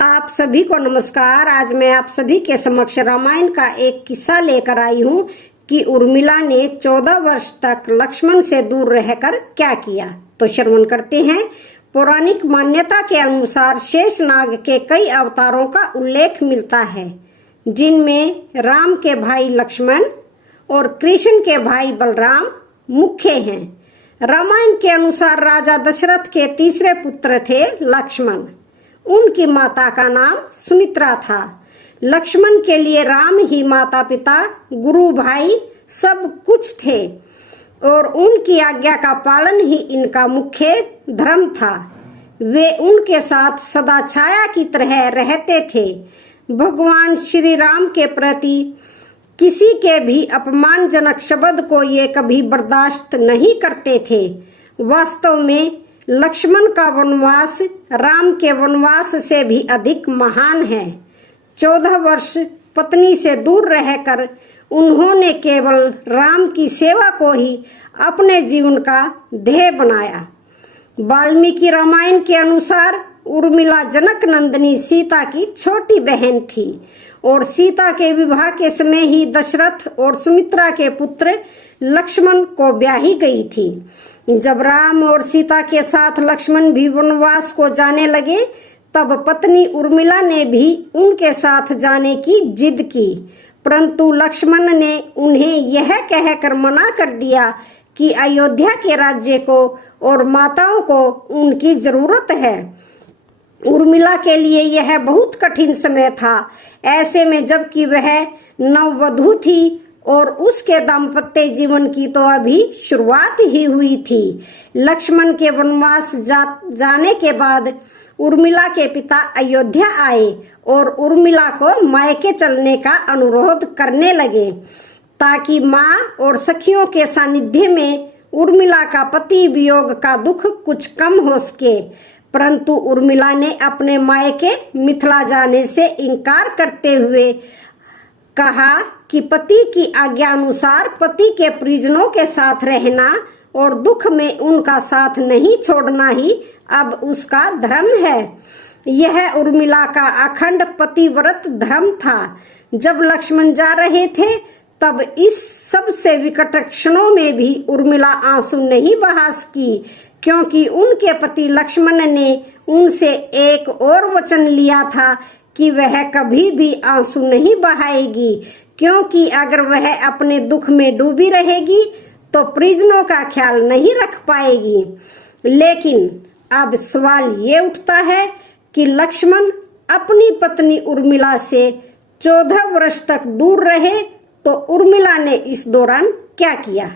आप सभी को नमस्कार। आज मैं आप सभी के समक्ष रामायण का एक किस्सा लेकर आई हूँ कि उर्मिला ने 14 वर्ष तक लक्ष्मण से दूर रहकर क्या किया। तो श्रवण करते हैं। पौराणिक मान्यता के अनुसार शेषनाग के कई अवतारों का उल्लेख मिलता है, जिनमें राम के भाई लक्ष्मण और कृष्ण के भाई बलराम मुख्य हैं। रामायण के अनुसार राजा दशरथ के तीसरे पुत्र थे लक्ष्मण। उनकी माता का नाम सुमित्रा था। लक्ष्मण के लिए राम ही माता पिता, गुरु भाई सब कुछ थे और उनकी आज्ञा का पालन ही इनका मुख्य धर्म था। वे उनके साथ सदा छाया की तरह रहते थे। भगवान श्री राम के प्रति किसी के भी अपमानजनक शब्द को ये कभी बर्दाश्त नहीं करते थे। वास्तव में लक्ष्मण का वनवास राम के वनवास से भी अधिक महान है। 14 वर्ष पत्नी से दूर रहकर उन्होंने केवल राम की सेवा को ही अपने जीवन का ध्येय बनाया। वाल्मीकि रामायण के अनुसार उर्मिला जनक नंदिनी सीता की छोटी बहन थी और सीता के विवाह के समय ही दशरथ और सुमित्रा के पुत्र लक्ष्मण को ब्याही गई थी। जब राम और सीता के साथ लक्ष्मण भी वनवास को जाने लगे, तब पत्नी उर्मिला ने भी उनके साथ जाने की जिद की, परंतु लक्ष्मण ने उन्हें यह कहकर मना कर दिया कि अयोध्या के राज्य को और माताओं को उनकी जरूरत है। उर्मिला के लिए यह बहुत कठिन समय था। ऐसे में जबकि वह नववधू थी और उसके दाम्पत्य जीवन की तो अभी शुरुआत ही हुई थी। लक्ष्मण के वनवास जाने के बाद उर्मिला के पिता अयोध्या आए और उर्मिला को मायके चलने का अनुरोध करने लगे, ताकि माँ और सखियों के सानिध्य में उर्मिला का पति वियोग का दुख कुछ कम हो सके। परंतु उर्मिला ने अपने मायके मिथिला जाने से इनकार करते हुए कहा कि पति की आज्ञा अनुसार पति के परिजनों के साथ रहना और दुख में उनका साथ नहीं छोड़ना ही अब उसका धर्म है। यह उर्मिला का अखंड पतिव्रत धर्म था। जब लक्ष्मण जा रहे थे, तब इस सबसे विकट क्षणों में भी उर्मिला आंसू नहीं बहा सकी, क्योंकि उनके पति लक्ष्मण ने उनसे एक और वचन लिया था कि वह कभी भी आंसू नहीं बहाएगी, क्योंकि अगर वह अपने दुख में डूबी रहेगी तो परिजनों का ख्याल नहीं रख पाएगी। लेकिन अब सवाल ये उठता है कि लक्ष्मण अपनी पत्नी उर्मिला से 14 वर्ष तक दूर रहे, तो उर्मिला ने इस दौरान क्या किया।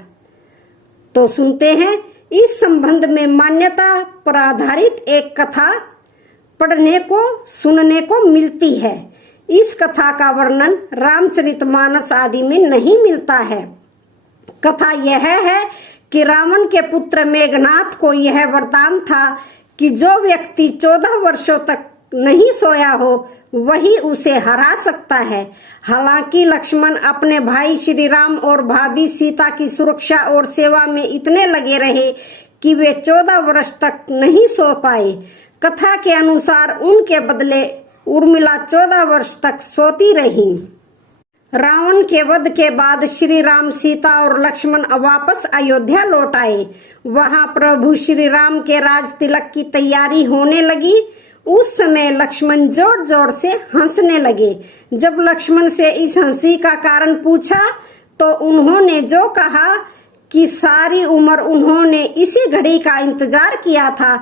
तो सुनते हैं। इस संबंध में मान्यता पर आधारित एक कथा पढ़ने को सुनने को मिलती है। इस कथा का वर्णन रामचरितमानस आदि में नहीं मिलता है। कथा यह है कि रावण के पुत्र मेघनाथ को यह वरदान था कि जो व्यक्ति 14 वर्षों तक नहीं सोया हो, वही उसे हरा सकता है। हालांकि लक्ष्मण अपने भाई श्री राम और भाभी सीता की सुरक्षा और सेवा में इतने लगे रहे कि वे 14 वर्ष तक नहीं सो पाए। कथा के अनुसार उनके बदले उर्मिला 14 वर्ष तक सोती रही। रावण के वध के बाद श्री राम, सीता और लक्ष्मण वापस अयोध्या लौट आए। वहां प्रभु श्री राम के राज तिलक की तैयारी होने लगी। उस समय लक्ष्मण जोर जोर से हंसने लगे। जब लक्ष्मण से इस हंसी का कारण पूछा, तो उन्होंने जो कहा कि सारी उम्र उन्होंने इसी घड़ी का इंतजार किया था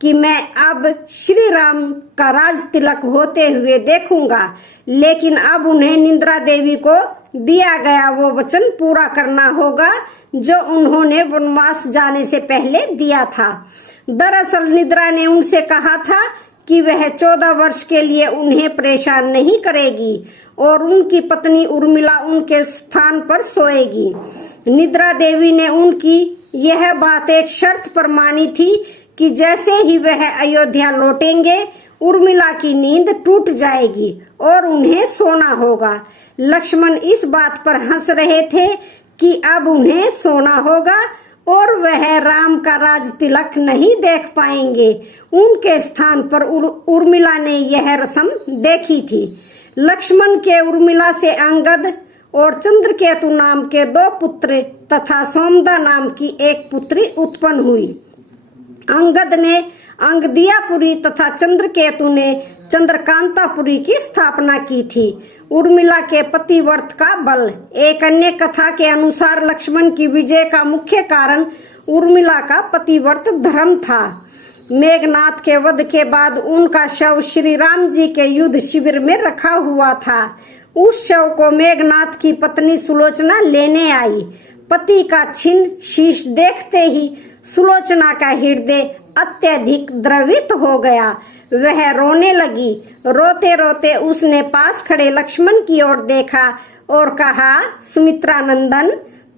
कि मैं अब श्री राम का राज तिलक होते हुए देखूंगा। लेकिन अब उन्हें निद्रा देवी को दिया गया वो वचन पूरा करना होगा जो उन्होंने वनवास जाने से पहले दिया था। दरअसल निद्रा ने उनसे कहा था कि वह 14 वर्ष के लिए उन्हें परेशान नहीं करेगी और उनकी पत्नी उर्मिला उनके स्थान पर सोएगी। निद्रा देवी ने उनकी यह बात एक शर्त पर मानी थी कि जैसे ही वह अयोध्या लौटेंगे, उर्मिला की नींद टूट जाएगी और उन्हें सोना होगा। लक्ष्मण इस बात पर हंस रहे थे कि अब उन्हें सोना होगा और वह राम का राज तिलक नहीं देख पाएंगे। उनके स्थान पर उर्मिला ने यह रस्म देखी थी। लक्ष्मण के उर्मिला से अंगद और चंद्रकेतु नाम के 2 पुत्र तथा सोमदा नाम की एक पुत्री उत्पन्न हुई। अंगद ने अंगदियापुरी तथा चंद्रकेतु ने चंद्रकांतापुरी की स्थापना की थी। उर्मिला के पतिव्रत का बल। एक अन्य कथा के अनुसार लक्ष्मण की विजय का मुख्य कारण उर्मिला का पतिव्रत धर्म था। मेघनाथ के वध के बाद उनका शव श्री राम जी के युद्ध शिविर में रखा हुआ था। उस शव को मेघनाथ की पत्नी सुलोचना लेने आई। पति का छिन्न शीश देखते ही सुलोचना का हृदय अत्यधिक द्रवित हो गया। वह रोने लगी। रोते रोते उसने पास खड़े लक्ष्मण की ओर देखा और कहा, सुमित्रा नंदन,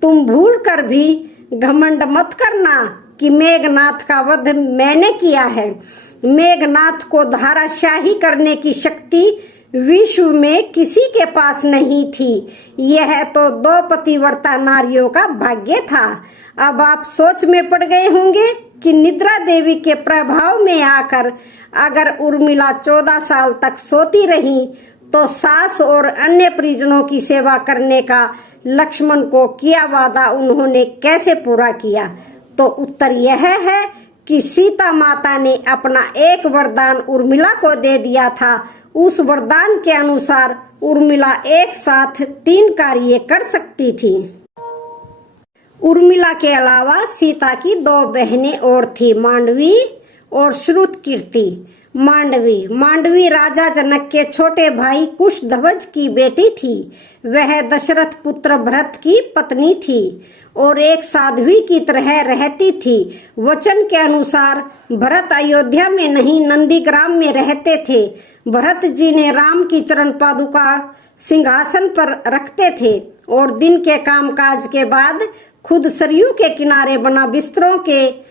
तुम भूल कर भी घमंड मत करना कि मेघनाथ का वध मैंने किया है। मेघनाथ को धाराशाही करने की शक्ति विश्व में किसी के पास नहीं थी। यह तो 2 पतिव्रता नारियों का भाग्य था। अब आप सोच में पड़ गए होंगे कि निद्रा देवी के प्रभाव में आकर अगर उर्मिला 14 साल तक सोती रही तो सास और अन्य परिजनों की सेवा करने का लक्ष्मण को किया वादा उन्होंने कैसे पूरा किया। तो उत्तर यह है कि सीता माता ने अपना एक वरदान उर्मिला को दे दिया था। उस वरदान के अनुसार उर्मिला एक साथ 3 कार्य कर सकती थी। उर्मिला के अलावा सीता की 2 बहनें और थी, मांडवी और श्रुतकीर्ति। मांडवी राजा जनक के छोटे भाई कुशध्वज की बेटी थी। वह दशरथ पुत्र भरत की पत्नी थी और एक साध्वी की तरह रहती थी। वचन के अनुसार भरत अयोध्या में नहीं नंदीग्राम में रहते थे। भरत जी ने राम की चरण पादुका सिंहासन पर रखते थे और दिन के कामकाज के बाद खुद सरयू के किनारे बना बिस्तरों के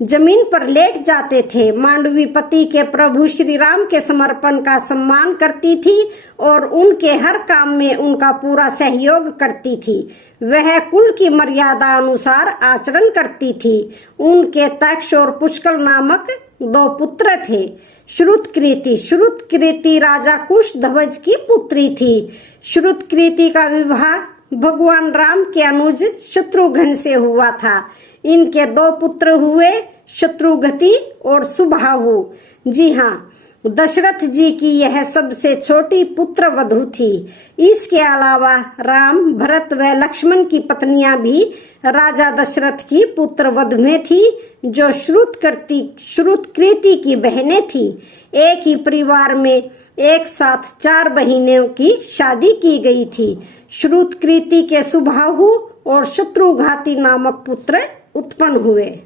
जमीन पर लेट जाते थे। मांडवी पति के प्रभु श्री राम के समर्पण का सम्मान करती थी और उनके हर काम में उनका पूरा सहयोग करती थी। वह कुल की मर्यादा अनुसार आचरण करती थी। उनके तक्ष और पुष्कल नामक 2 पुत्र थे। श्रुतकीर्ति राजा कुशध्वज की पुत्री थी। श्रुतकीर्ति का विवाह भगवान राम के अनुज शत्रुघ्न से हुआ था। इनके 2 पुत्र हुए, शत्रुघ्ति और सुबाहु। जी हाँ, दशरथ जी की यह सबसे छोटी पुत्र वधू थी। इसके अलावा राम, भरत व लक्ष्मण की पत्नियां भी राजा दशरथ की पुत्र वधुएं थी, जो श्रुतकीर्ति की बहनें थी। एक ही परिवार में एक साथ 4 बहिनों की शादी की गई थी। श्रुतकीर्ति के सुबाहु और शत्रुघ्ति नामक पुत्र उत्पन्न हुए।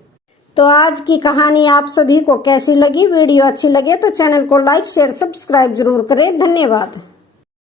तो आज की कहानी आप सभी को कैसी लगी? वीडियो अच्छी लगे तो चैनल को लाइक, शेयर, सब्सक्राइब जरूर करें। धन्यवाद।